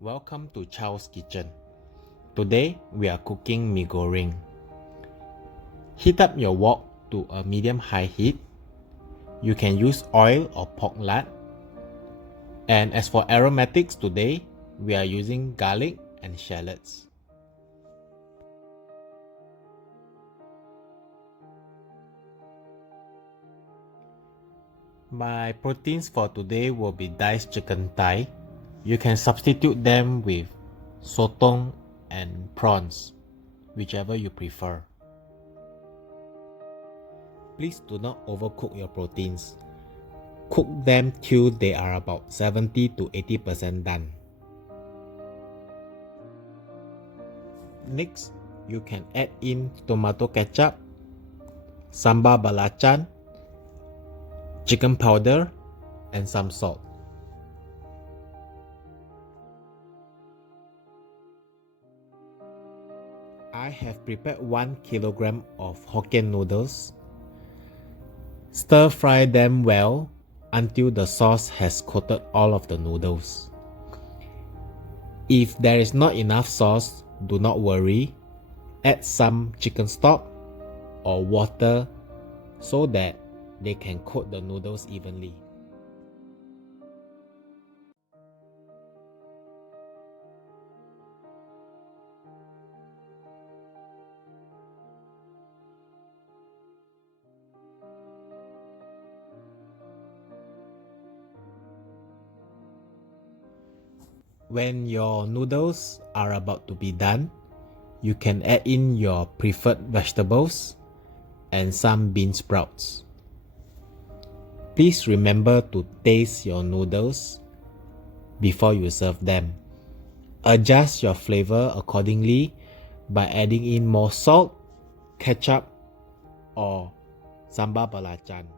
Welcome to Chow's Kitchen. Today we are cooking mee goreng. Heat up your wok to a medium-high heat. You can use oil or pork lard. And as for aromatics today, we are using garlic and shallots. My proteins for today will be diced chicken thigh. You can substitute them with sotong and prawns, whichever you prefer. Please do not overcook your proteins. Cook them till they are about 70 to 80% done. Next, you can add in tomato ketchup, sambal belacan, chicken powder, and some salt. I have prepared 1 kilogram of Hokkien noodles. Stir fry them well until the sauce has coated all of the noodles. If there is not enough sauce, do not worry. Add some chicken stock or water so that they can coat the noodles evenly. When your noodles are about to be done, you can add in your preferred vegetables and some bean sprouts. Please remember to taste your noodles before you serve them. Adjust your flavor accordingly by adding in more salt, ketchup, or sambal belacan.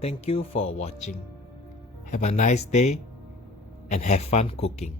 Thank you for watching. Have a nice day and have fun cooking.